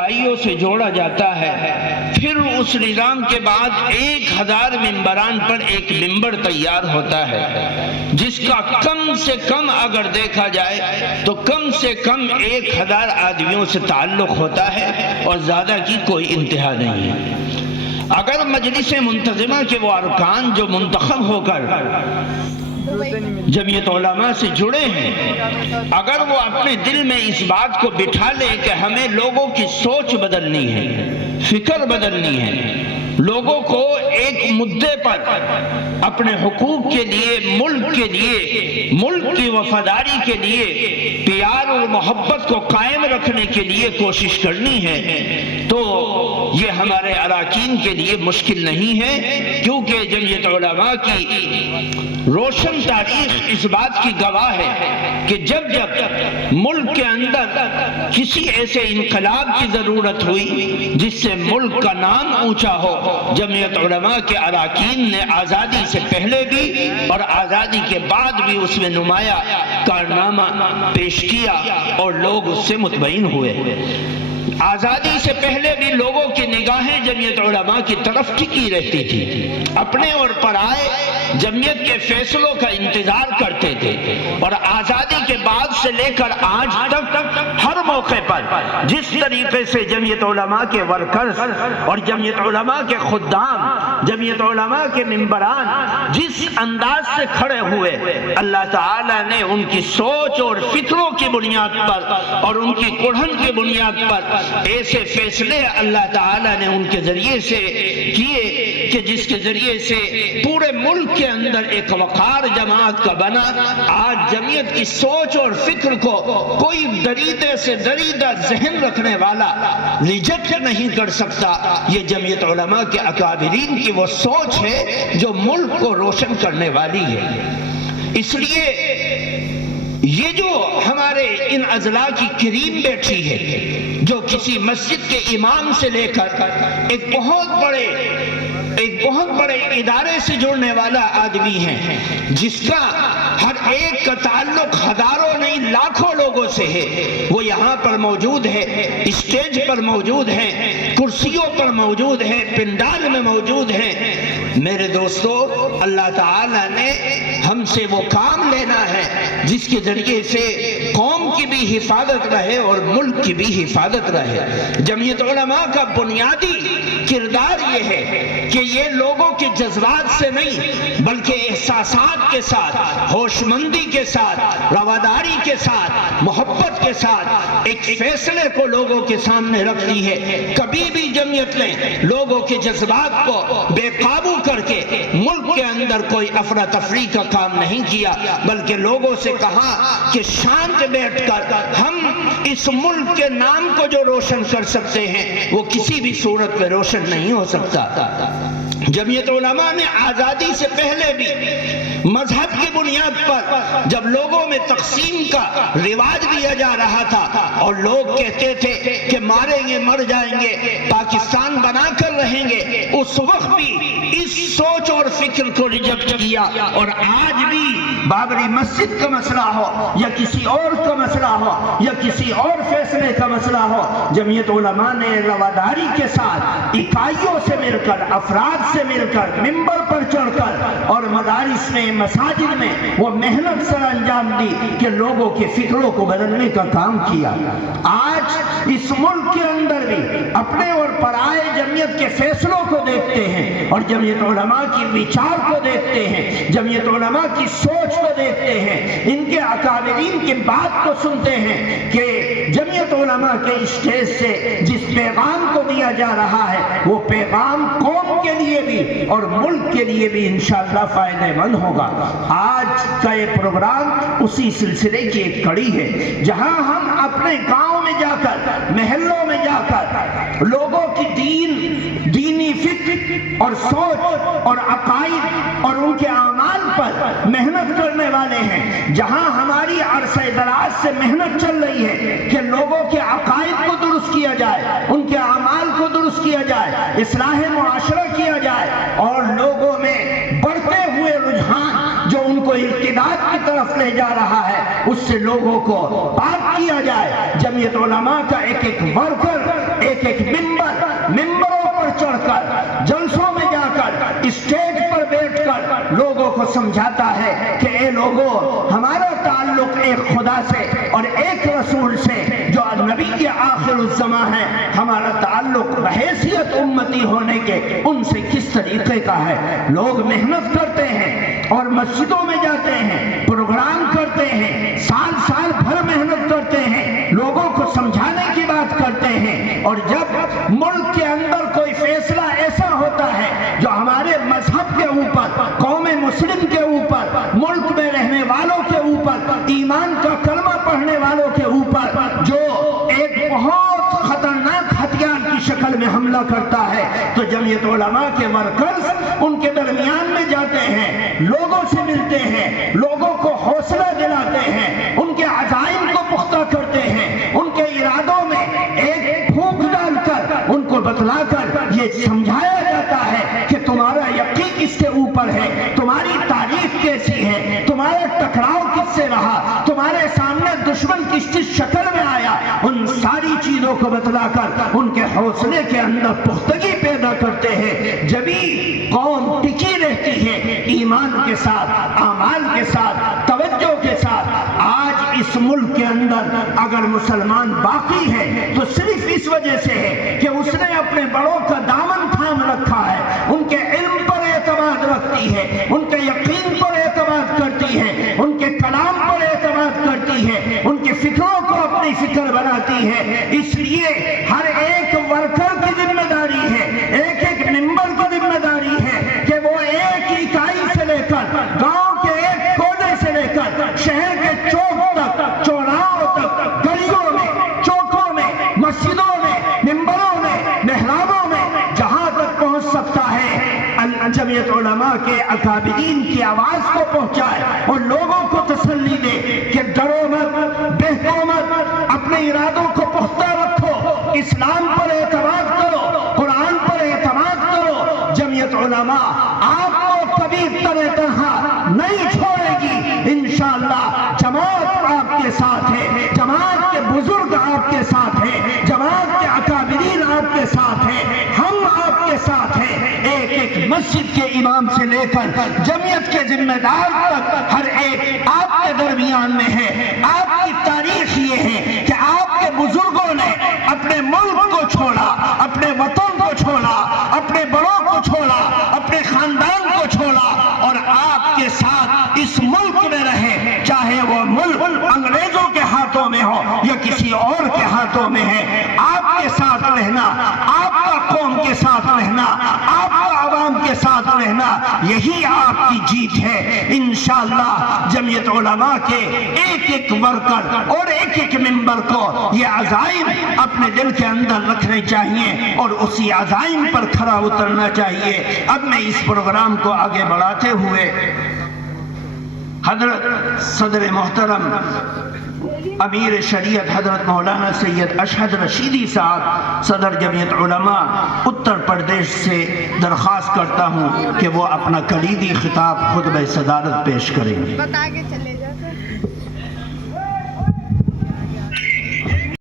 इकाइयों से जोड़ा जाता है। फिर उस निज़ाम के बाद 1000 मेंबरान पर एक मेंबर तैयार होता है, जिसका कम से कम अगर देखा जाए तो कम से कम 1000 आदमियों से ताल्लुक होता है और ज़्यादा की कोई इंतहा नहीं है। अगर मजलिस मुंतज़िमा के वो अरकान जो मुंतखब होकर जमीयत उलमा से जुड़े हैं, अगर वो अपने दिल में इस बात को बिठा ले कि हमें लोगों की सोच बदलनी है, फिक्र बदलनी है, लोगों को एक मुद्दे पर अपने हुकूक के लिए, मुल्क के लिए, मुल्क की वफादारी के लिए, प्यार और मोहब्बत को कायम रखने के लिए कोशिश करनी है, तो ये हमारे अराकीन के लिए मुश्किल नहीं है, क्योंकि जमीयत उलमा की रोशन तारीख इस बात की गवाह है कि जब जब मुल्क के अंदर किसी ऐसे इनकलाब की जरूरत हुई जिससे मुल्क का नाम ऊंचा हो, जमीयत उलमा के अराकीन ने आज़ादी से पहले भी और आज़ादी के बाद भी उसमें नुमाया कारनामा पेश किया और लोग उससे मुतमईन हुए। आज़ादी से पहले भी लोगों की निगाहें जमीयत उलमा की तरफ टिकी रहती थी, अपने और पराए जमीयत के फैसलों का इंतजार करते थे, और आज़ादी के बाद से लेकर आज तक हर मौके पर जिस तरीके से जमीयत उलमा के वर्कर्स और जमीयत उलमा के खुद्दाम, जमीयत उलमा के मेंबरान जिस अंदाज से खड़े हुए, अल्लाह ताला ने उनकी सोच और फिक्रों की बुनियाद पर और उनकी कुढ़न की बुनियाद पर ऐसे फैसले अल्लाह ताला ने उनके जरिए से किए कि जिसके जरिए से पूरे मुल्क के अंदर एक वकार जमात का बना। आज जमीयत की सोच और फिक्र को कोई दरीदे से दरीदा जहन रखने वाला रिजेक्ट नहीं कर सकता। ये जमीयत उलमा के अकाबिरीन की वो सोच है जो मुल्क को रोशन करने वाली है। इसलिए ये जो हमारे इन अजला की करीब बैठी है, जो किसी मस्जिद के इमाम से लेकर एक बहुत बड़े इदारे से जुड़ने वाला आदमी है, जिसका हर एक का ताल्लुक हजारों नहीं लाखों लोगों से है, वो यहाँ पर मौजूद है, स्टेज पर मौजूद है, कुर्सियों पर मौजूद है, पिंडाल में मौजूद है। मेरे दोस्तों, अल्लाह ताला ने हमसे वो काम लेना है जिसके जरिए से कौम की भी हिफाजत रहे और मुल्क की भी हिफाजत रहे। जमीयत उलमा का बुनियादी किरदार ये है कि ये लोगों के जज्बात से नहीं बल्कि एहसासात के साथ, होशमंदी के साथ, रवादारी के साथ, मोहब्बत के साथ एक फैसले को लोगों के सामने रखती है। कभी भी जमीयत ने लोगों के जज्बात को बेकाबू करके मुल्क के अंदर कोई अफरा तफरी का काम नहीं किया, बल्कि लोगों से कहा कि शांत बैठकर हम इस मुल्क के नाम को जो रोशन कर सकते हैं वो किसी भी सूरत में रोशन नहीं हो सकता। जमीयत उलमा ने आज़ादी से पहले भी मजहब की बुनियाद पर जब लोगों में तकसीम का रिवाज दिया जा रहा था और लोग कहते थे कि मारेंगे मर जाएंगे, पाकिस्तान बनाकर रहेंगे, उस वक्त भी इस सोच और फिक्र को रिजेक्ट किया। और आज भी बाबरी मस्जिद का मसला हो या किसी और का मसला हो या किसी और फैसले का मसला हो, जमीयत उलमा ने रवादारी के साथ इकाइयों से मिलकर, अफराद से मिलकर, मिंबर पर चढ़कर और मदारिस में, मसाजिद में वो मेहनत सर अंजाम दी कि लोगों के फिक्रों को बदलने का काम किया। आज इस मुल्क के अंदर भी अपने और पराए जमीयत के फैसलों को देखते हैं और जमीयत उलमा की विचार को देखते हैं, जमीयत उलमा की सोच को देखते हैं, इनके अकाबिरीन की बात को सुनते हैं कि जमीयत उलमा के स्टेज से जिस पैगाम को दिया जा रहा है वो पैगाम कौम के लिए भी और मुल्क के लिए भी इंशाअल्लाह फायदेमंद होगा। आज का ये प्रोग्राम उसी सिलसिले की एक कड़ी है, जहां हम अपने गांव में जाकर, महल्लों में जाकर लोगों की दीनी फिक्र और सोच और अकाइद और उनके आमाल पर मेहनत करने वाले हैं। जहां हमारी अरसे दराज से मेहनत चल रही है कि लोगों के अकाइद को दुरुस्त किया जाए, उनके आमाल को दुरुस्त किया जाए, इस्लाह मुआशरा किया जाए और लोगों में बढ़ते हुए रुझान जो उनको इर्तिदाद की तरफ ले जा रहा है उससे लोगों को पाक किया जाए। जमीयत उलमा का एक एक वर्कर, एक ایک ممبروں پر چڑھ کر، جلسوں میں جا کر، اسٹیج پر بیٹھ کر لوگوں کو سمجھاتا ہے کہ اے لوگوں، ہمارا تعلق ایک خدا سے اور ایک رسول سے جو نبی کے آخر الزمان ہے، ہمارا تعلق بحیثیت امتی ہونے کے ان سے کس طریقے کا ہے۔ لوگ محنت کرتے ہیں اور مسجدوں میں جاتے ہیں، پروگرام کرتے ہیں، سال بھر محنت کرتے ہیں، لوگوں کو سمجھانے کی بات کرتے ہیں، اور جب ملک کے اندر کوئی فیصلہ ایسا ہوتا ہے جو ہمارے مذہب کے اوپر، قوم مسلم کے اوپر، ملک میں رہنے والوں کے اوپر، ایمان کا کلمہ پڑھنے والوں کے اوپر جو ایک بہت خطرناک ہتھیار کی شکل میں حملہ کرتا ہے، تو جمعیت علماء کے ورکرز ان کے درمیان میں جاتے ہیں، لوگوں سے ملتے ہیں، لوگوں کو حوصلہ دلاتے ہیں، ان کے عزائم کو پختہ کرتے ہیں، ان کے ارادوں میں ایک پھونک ڈال کر ان کو بتلا کر یہ سمجھایا جاتا ہے کہ تمہارا یقین کس کے اوپر ہے، تمہاری تاریخ کیسی ہے، تمہارا ٹکراؤ کس سے رہا، تمہارے سامنے دشمن کس شکل میں آیا، ان ساری چیزوں کو بتلا کر ان کے حوصلے کے اندر پختگی پیدا کرتے ہیں، جبھی قوم ٹکی رہتی ہے ایمان کے ساتھ، اعمال کے ساتھ، توجہ کے ساتھ۔ آج اس ملک کے اندر اگر مسلمان باقی ہے تو صرف اس وجہ سے ہے کہ اس نے اپنے بڑوں کا دامن تھام رکھا ہے، ان کے علم پر اعتماد رکھتی ہے، ان کے یقین پر اعتماد کرتی ہے، ان کے کلام پر اعتماد کرتی ہے، ان کی فکروں کو اپنی فکر بناتی ہے۔ اس لیے ہر ایک ورکر کی ذمہ داری ہے، ایک ایک ممبر کی ذمہ داری ہے کہ وہ ایک اکائی سے لے کر، گاؤں کے ایک کونے سے لے کر، شہر کے چوک تک، چوراہوں تک، گلیوں میں، چوکوں میں، مسجدوں میں، ممبروں میں، محرابوں میں، جہاں تک پہنچ سکتا ہے، جمعیت علماء کے اکابرین کی آواز کو پہنچائے اور لوگوں کو تسلی دے کہ ڈرو مت، بہتو مت، اپنے ارادوں کو پختہ رکھو، اسلام پر اعتماد کرو، قرآن پر اعتماد کرو۔ جمعیت علماء آپ کو کبھی طرح نہیں چھوڑے گی، انشاءاللہ جماعت آپ کے ساتھ ہے، جماعت کے بزرگ آپ کے ساتھ ہیں، جماعت کے اکابرین آپ کے ساتھ ہیں، ہم آپ کے ساتھ ہیں۔ ایک ایک مسجد کے امام سے لے کر جمعیت کے ذمہ دار تک ہر ایک آپ کے درمیان میں ہے۔ آپ کی تاریخ یہ ہے کہ آپ کے بزرگوں نے اپنے ملک کو چھوڑا، اپنے وطن کو چھوڑا، اپنے بڑوں کو چھوڑا، اپنے خاندان کو چھوڑا، اور آپ کے ساتھ اس ملک میں رہے، چاہے وہ ملک انگریزوں کے ہاتھوں میں ہو یا کسی اور کے ہاتھوں میں ہے۔ آپ کے ساتھ رہنا، آپ کا قوم کے ساتھ رہنا، آپ کا عوام کے ساتھ رہنا، یہی آپ کی جیت ہے۔ انشاءاللہ جمعیت علماء کے ایک ایک ورکر اور ایک ایک ممبر کو یہ عزائم اپنے دل کے اندر رکھنے چاہیے اور اسی عزائم پر کھرا اترنا چاہیے۔ اب میں اس پروگرام کو آگے بڑھاتے ہوئے حضرت صدر محترم امیر شریعت حضرت مولانا سید اشہد رشیدی صاحب صدر جمعیت علماء اتر پردیش سے درخواست کرتا ہوں کہ وہ اپنا کلیدی خطاب خطبہ صدارت پیش کریں گے۔